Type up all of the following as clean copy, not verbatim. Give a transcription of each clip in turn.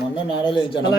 మొన్న నాడలేంచాను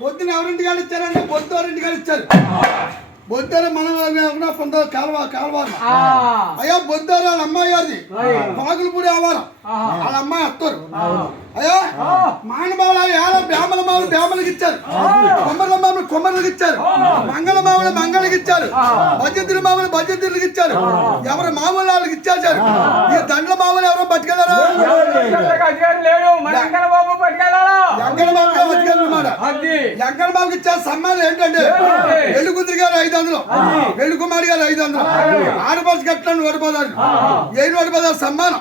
పొద్దున ఎవరింటి కాదు ఇచ్చారంటే బొద్దువారింటి కాదు ఇచ్చారు. బొద్దారు మనం కొందరు కాలువ అయ్యా బొద్దారు వాళ్ళ అమ్మాయి గారిది పాకులపూడి ఆవారం వాళ్ళ అమ్మాయి వస్తారు. అయ్యా మానబాబులు బ్రాహ్మణ మామూలు బ్రాహ్మణులకు ఇచ్చారు, కొమ్మల మామూలు కొమ్మలకు ఇచ్చారు, మంగళ మామూలు మంగళకి ఇచ్చారు, భజంతులు మామూలు భజంతులకు ఇచ్చారు. ఎవరు మామూలు వాళ్ళకి ఇచ్చారు. ఈ దండ్ల మామూలు ఎవరో పట్టుకెళ్ళారా? వెంకట బాబుకి ఇచ్చారు. సమ్మానం ఏంటంటే పెళ్లి కూతురు గారు 500, పెళ్లి కుమారి గారు 500, ఆడపడుచు కట్టండి 110, 110 సమ్మానం.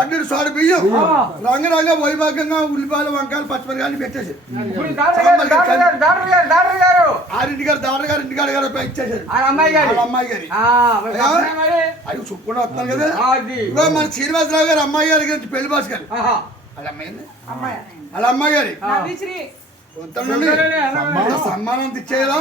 అడ్డు సాడు బియ్యం రంగరంగ వైభాగంగా ఉల్లిపాయలు వంకాయలు పచ్చిమిరకాయలు పెట్టేసి ఆరింటిగారు దారి గారు ఇంటికాడ గారు ఇచ్చేసారు. అమ్మాయి గారి అది చుట్టుకుంటూ వస్తున్నాను కదా. ఇగో మన శ్రీనివాసరావు గారు అమ్మాయి గారి గురించి పెళ్లి భాష గారు వాళ్ళ అమ్మాయి గారి సమ్మానం ఇచ్చేయాలా